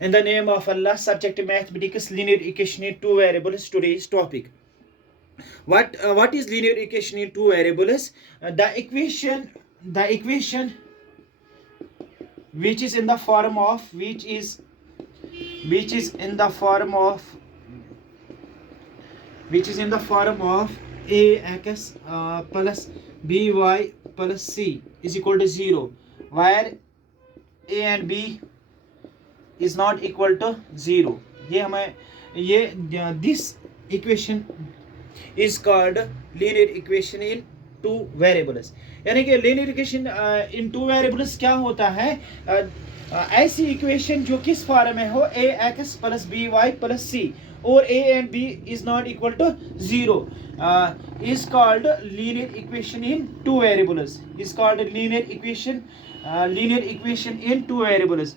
In the name of Allah, subject mathematics, linear equation in two variables. Today's topic. What is linear equation in two variables? The equation which is in the form of ax plus by plus c is equal to 0, where a and b is not equal to 0. This equation is called linear equation in two variables. यानी कि linear equation in two variables क्या होता है? ऐसी equation जो किस form में हो, a x plus b y plus c और a and b is not equal to 0 is called linear equation in two variables. Is called linear equation in two variables.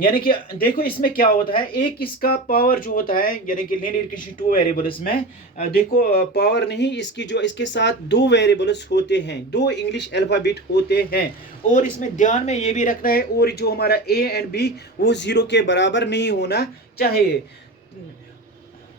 यानी कि देखो इसमें क्या होता है, एक इसका पावर जो होता है, यानी कि लीनियर इक्वेशन टू वेरिएबल्स में देखो पावर नहीं, इसकी जो इसके साथ दो वेरिएबल्स होते हैं, दो इंग्लिश अल्फाबेट होते हैं, और इसमें ध्यान में ये भी रखना है, और जो हमारा ए एंड बी वो 0 के बराबर नहीं होना चाहिए.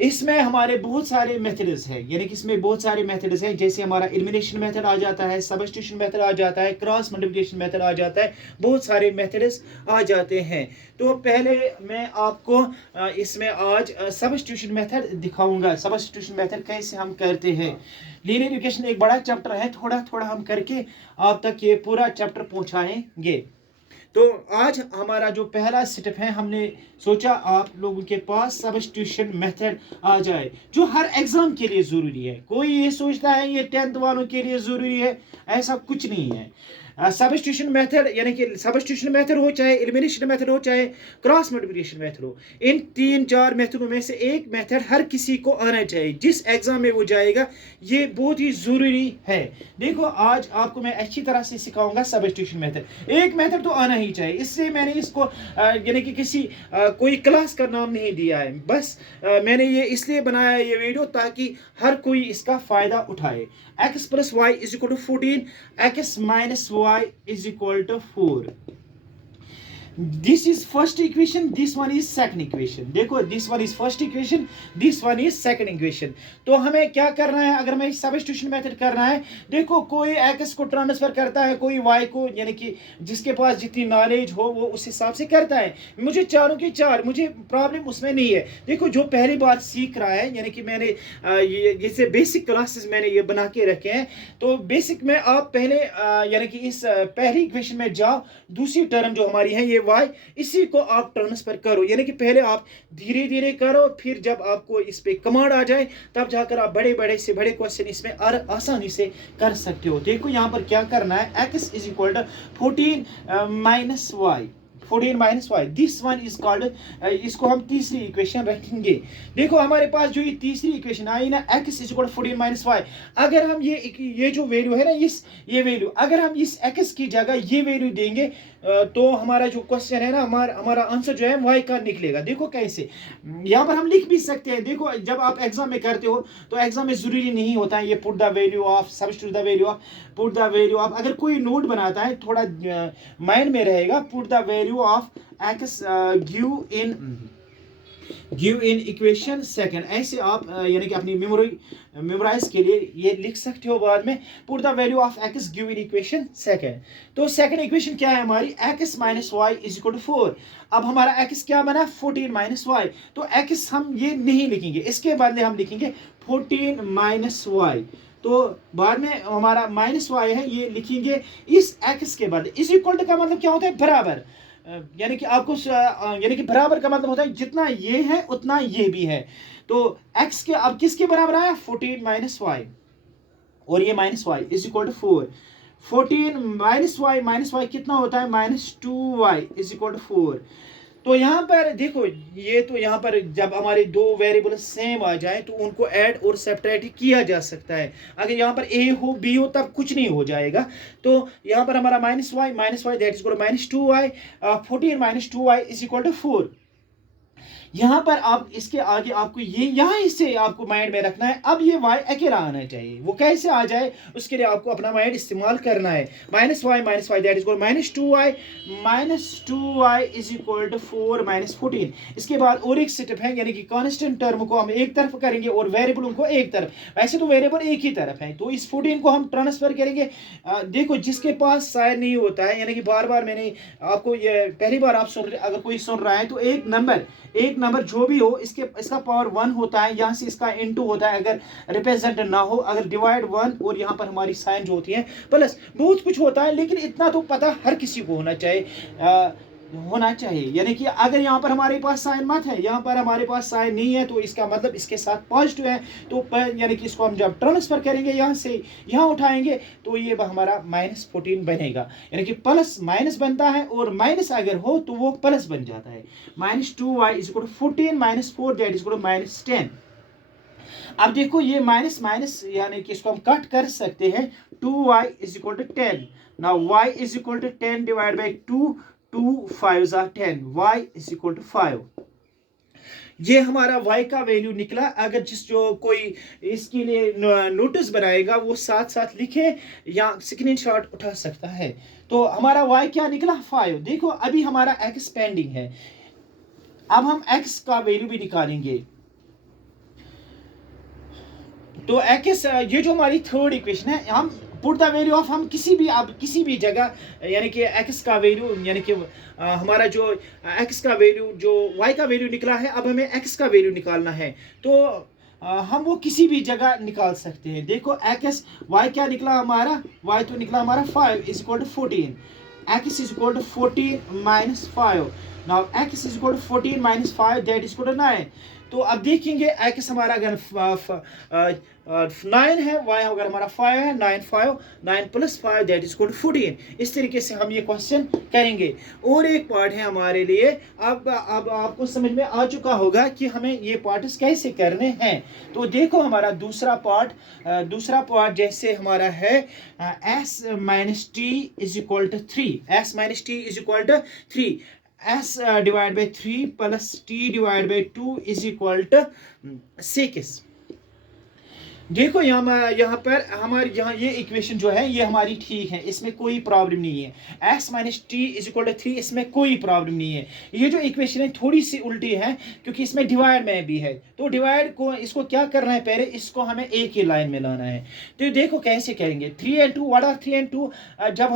इसमें हमारे बहुत सारे मेथड्स हैं, यानी कि इसमें बहुत सारे मेथड्स हैं, जैसे हमारा एलिमिनेशन मेथड आ जाता है, सब्स्टिट्यूशन मेथड आ जाता है, क्रॉस मल्टीप्लिकेशन मेथड आ जाता है, बहुत सारे मेथड्स आ जाते हैं. तो पहले मैं आपको इसमें आज सब्स्टिट्यूशन मेथड दिखाऊंगा. सब्स्टिट्यूशन मेथड कैसे हम करते हैं. लीनियर इक्वेशन एक बड़ा चैप्टर है, थोड़ा थोड़ा हम करके आप तक ये पूरा चैप्टर पहुंचाएंगे. तो आज हमारा जो पहला स्टेप है, हमने सोचा आप लोगों के पास सब्स्टिट्यूशन मेथड आ जाए, जो हर एग्जाम के लिए ज़रूरी है. कोई ये सोचता है ये 10th वालों के लिए ज़रूरी है, ऐसा कुछ नहीं है. सब्स्टिट्यूशन मेथड, यानी कि सब्स्टिट्यूशन मेथड हो, चाहे एलिमिनेशन मेथड हो, चाहे क्रॉस मल्टीप्लिकेशन मेथड हो, इन 3-4 मेथडों में से एक मेथड हर किसी को आना चाहिए. जिस एग्जाम में वो जाएगा ये बहुत ही ज़रूरी है. देखो आज आपको मैं अच्छी तरह से सिखाऊंगा सब्स्टिट्यूशन मेथड. एक मेथड तो आना ही चाहिए, इसलिए मैंने इसको यानी कि किसी कोई क्लास का नाम नहीं दिया है, बस मैंने ये इसलिए बनाया ये वीडियो ताकि हर कोई इसका फ़ायदा उठाए. x plus y is equal to 14, x minus y is equal to 4. This is first equation, this one is second equation. देखो this one is first equation, this one is second equation. तो हमें क्या करना है, अगर मैं substitution method करना है, देखो कोई x को ट्रांसफर करता है, कोई y को, यानी कि जिसके पास जितनी नॉलेज हो वो उस हिसाब से करता है. मुझे चारों के चार, मुझे प्रॉब्लम उसमें नहीं है. देखो जो पहली बार सीख रहा है, यानी कि मैंने ये जैसे बेसिक क्लासेस मैंने ये बना के रखे हैं, तो बेसिक में आप पहले यानी कि इस पहली इक्वेशन में जाओ, दूसरी टर्म जो हमारी है ये y, इसी को आप ट्रांसफर करो. यानी कि पहले आप धीरे धीरे करो, फिर जब आपको इस पे कमांड आ जाए तब जाकर आप बड़े बड़े से बड़े क्वेश्चन इसमें आसानी से कर सकते हो. देखो यहाँ पर क्या करना है, x is equal to 14 minus y. 14 minus y, this one is called, इसको हम तीसरी इक्वेशन रखेंगे. देखो हमारे पास जो ये तीसरी इक्वेशन आई ना, x is equal 14 minus y, अगर हम ये जो वैल्यू है ना, ये वैल्यू अगर हम इस x की जगह ये वैल्यू देंगे तो हमारा जो क्वेश्चन है ना, हमारा आंसर जो है y का निकलेगा. देखो कैसे, यहाँ पर हम लिख भी सकते हैं. देखो जब आप एग्जाम में करते हो तो एग्जाम में जरूरी नहीं होता है ये put the value of, substitute the value of, put the value of. अगर कोई नोट बनाता है थोड़ा माइंड में रहेगा, put the value of x give in equation second. ऐसे आप यानी कि अपनी मेमोराइज के लिए ये लिख सकते हो बाद में, put the value of x give in equation second. तो सेकंड इक्वेशन क्या है हमारी, x minus y is equal to 4. अब हमारा x क्या बना, 14 माइनस वाई. तो x हम ये नहीं लिखेंगे, इसके बदले हम लिखेंगे 14 माइनस वाई. तो बाद में हमारा माइनस वाई है, ये लिखेंगे इस x के बदले. इस इक्वल का मतलब क्या होता है, बराबर. यानी कि आपको यानी कि बराबर का मतलब होता है जितना ये है उतना ये भी है. तो x के अब किसके बराबर आया, 14 माइनस वाई, और ये minus y is equal to 4. 14 minus y कितना होता है, minus 2y is equal to 4. तो यहाँ पर देखो, ये तो यहाँ पर जब हमारे दो वेरिएबल सेम आ जाए तो उनको ऐड और सब्ट्रैक्ट किया जा सकता है. अगर यहाँ पर a हो b हो तब कुछ नहीं हो जाएगा. तो यहाँ पर हमारा minus y that is equal to minus 2y, 14 minus 2y is equal to 4. यहाँ पर आप इसके आगे आपको ये यहाँ इससे आपको माइंड में रखना है, अब ये y अकेला आना चाहिए। वो कैसे आ जाए उसके लिए आपको अपना माइंड इस्तेमाल करना है। -y that is equal -2y is equal to 4 -14। इसके बाद और एक स्टेप है, यानी कि कांस्टेंट टर्म को हम एक तरफ करेंगे और वेरिएबल को एक तरफ। वैसे तो वेरिएबल एक ही तरफ है, तो इस 14 को हम ट्रांसफर करेंगे। देखो जिसके पास साइन नहीं होता है, यानी कि बार बार मैंने आपको ये पहली बार आप सुन, अगर कोई सुन रहा है तो एक नंबर जो भी हो इसका पावर 1 होता है, यहाँ से इसका इनटू होता है अगर रिप्रेजेंट ना हो, अगर डिवाइड 1 और यहाँ पर हमारी साइन जो होती है प्लस, बहुत कुछ होता है, लेकिन इतना तो पता हर किसी को होना चाहिए। यानी कि अगर यहाँ पर हमारे पास साइन मत है, यहाँ पर हमारे पास साइन नहीं है, तो इसका मतलब इसके साथ पॉजिटिव है, तो यानी कि इसको हम जब ट्रांसफर करेंगे यहाँ से यहाँ उठाएंगे तो ये हमारा -14 बनेगा। यानी कि प्लस माइनस बनता है और माइनस अगर हो तो वो प्लस बन जाता है। -2y is equal to 14 -4 that is equal to -10। अब देखो ये माइनस माइनस यानी कि इसको हम कट कर सकते हैं। 2y is equal to 10। Now y is equal to 10 divide by 2, 2 5 are 10, y is equal to 5। ये हमारा y का वैल्यू निकला। अगर जो कोई इसके लिए नोटिस बनाएगा वो साथ साथ लिखे या स्क्रीनशॉट उठा सकता है। तो हमारा y क्या निकला 5। देखो अभी हमारा x पेंडिंग है, अब हम x का वैल्यू भी निकालेंगे। तो x ये जो हमारी थर्ड इक्वेशन है, हम पुट द वैल्यू ऑफ, हम किसी भी जगह यानी कि x का वैल्यू यानी कि हमारा जो x का वैल्यू जो y का वैल्यू निकला है, अब हमें x का वैल्यू निकालना है, तो हम वो किसी भी जगह निकाल सकते हैं। देखो x y क्या निकला हमारा, y तो निकला हमारा 5 is equal to 14, x is equal to 14 -5। Now x is equal to 14 -5 that is equal to 9। तो अब देखेंगे x हमारा अगर 9 है, y अगर हमारा 5 है, 9 plus 5 that is equal to 14। इस तरीके से हम ये क्वेश्चन करेंगे। और एक पार्ट है हमारे लिए, अब आपको समझ में आ चुका होगा कि हमें ये पार्ट्स कैसे करने हैं। तो देखो हमारा दूसरा पार्ट जैसे हमारा है s - t is equal to 3, s - t is equal to 3, s divide by 3 plus t divide by 2 is equal to 6। देखो यहाँ पर हमारे ये इक्वेशन जो है ये हमारी ठीक है, इसमें कोई प्रॉब्लम नहीं है। s - t is equal to 3, इसमें कोई प्रॉब्लम नहीं है। ये जो इक्वेशन है थोड़ी सी उल्टी है क्योंकि इसमें डिवाइड में भी है, तो डिवाइड को इसको क्या करना है, पहले इसको हमें एक ही लाइन में लाना है। तो देखो कैसे करेंगे। 3 and 2 व्हाट आर 3 and 2। जब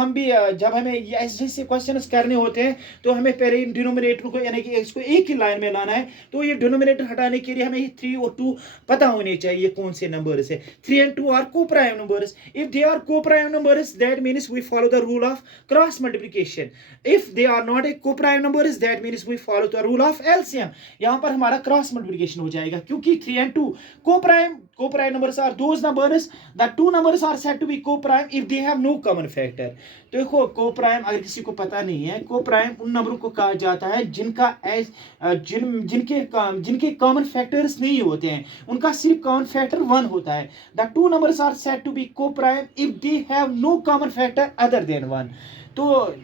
हमें ऐसे क्वेश्चन करने होते हैं तो हमें पहले डिनोमिनेटर को यानी कि इसको एक ही लाइन में लाना है। तो ये डिनोमिनेटर हटाने के लिए हमें 3 और 2 पता होने चाहिए कौन से नंबर है। 3 and 2 are co-prime numbers. If they are co-prime numbers, that means we follow the rule of cross multiplication. If they are not a co-prime numbers, that means we follow the rule of LCM. यहाँ पर हमारा cross multiplication हो जाएगा क्योंकि 3 and 2 co-prime numbers are those numbers that two numbers are said to be co-prime if they have no common factor. देखो co-prime अगर किसी को पता नहीं है, co-prime उन नंबरों को कहा जाता है जिनके कॉमन फैक्टर्स नहीं होते हैं, उनका सिर्फ कॉमन फैक्टर 1 होता है। The two numbers are said to be co-prime if they have no common factor other than 1। तो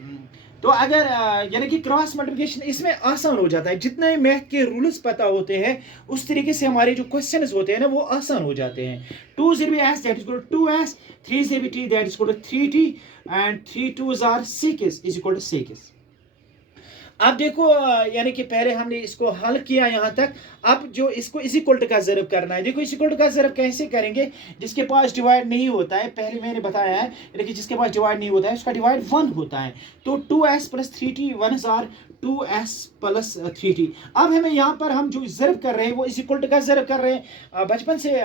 अगर यानी कि क्रॉस मल्टीप्लिकेशन इसमें आसान हो जाता है। जितने मैथ के रूल्स पता होते हैं उस तरीके से हमारे जो क्वेश्चंस होते हैं ना वो आसान हो जाते हैं। 2 0 भी s that is equal to 2s, 3 0 भी t that is equal to 3t and 3 2s are 6 is equal to 6। अब देखो यानी कि पहले हमने इसको हल किया यहाँ तक। अब जो इसको इस इक्वल का ज़रब करना है। देखो इस इक्वल का ज़रब कैसे करेंगे, जिसके पास डिवाइड नहीं होता है, पहले मैंने बताया है, लेकिन जिसके पास डिवाइड नहीं होता है उसका डिवाइड 1 होता है। तो 2s plus 3t 1 are 2s plus 3t। अब हमें यहाँ पर हम जो ज़रब कर रहे हैं वो इस इक्वल का ज़रब कर रहे हैं। बचपन से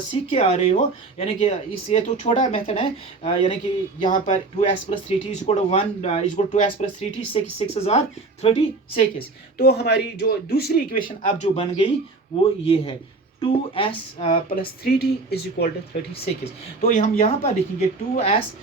सीख के आ रहे हो, यानी कि ये तो छोटा मेथड है। यानी कि यहाँ पर 2s plus 3t is equal to 1 is equal to 2s plus 3t 6 are 36। तो हमारी जो दूसरी इक्वेशन अब जो बन गई वो ये है 2s plus 3t is equal to 36। तो हम यहाँ पर लिखेंगे 2s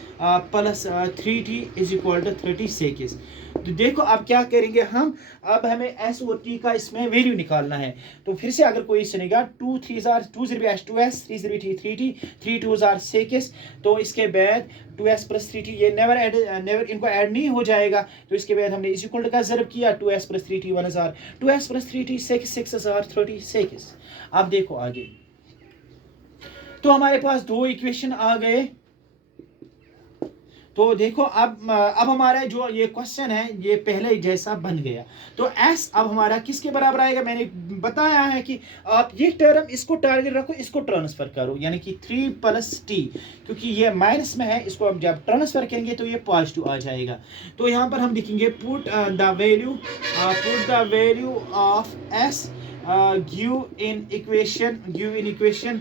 plus 3t is equal to 36। तो देखो अब क्या करेंगे हम, अब हमें एस और टी का इसमें वैल्यू निकालना है। तो फिर से अगर कोई सुनेगा 2 3 2 0 एस 2s 3 0 t 3t 3 2 6, तो इसके बाद 2s प्लस 3t ये नेवर इनको ऐड नहीं हो जाएगा। तो इसके बाद हमने इस इक्वल का ज़रब किया 2s plus 3t 1000, 2s plus 3t 6036। अब देखो आगे, तो हमारे पास दो इक्वेशन आ गए। तो देखो अब हमारा जो ये क्वेश्चन है ये पहले जैसा बन गया। तो s अब हमारा किसके बराबर आएगा, मैंने बताया है कि आप ये टर्म इसको टारगेट रखो, इसको ट्रांसफर करो, यानी कि 3 प्लस टी, क्योंकि ये माइनस में है, इसको अब जब ट्रांसफर करेंगे तो ये पॉजिटिव आ जाएगा। तो यहाँ पर हम लिखेंगे put the value of s give in equation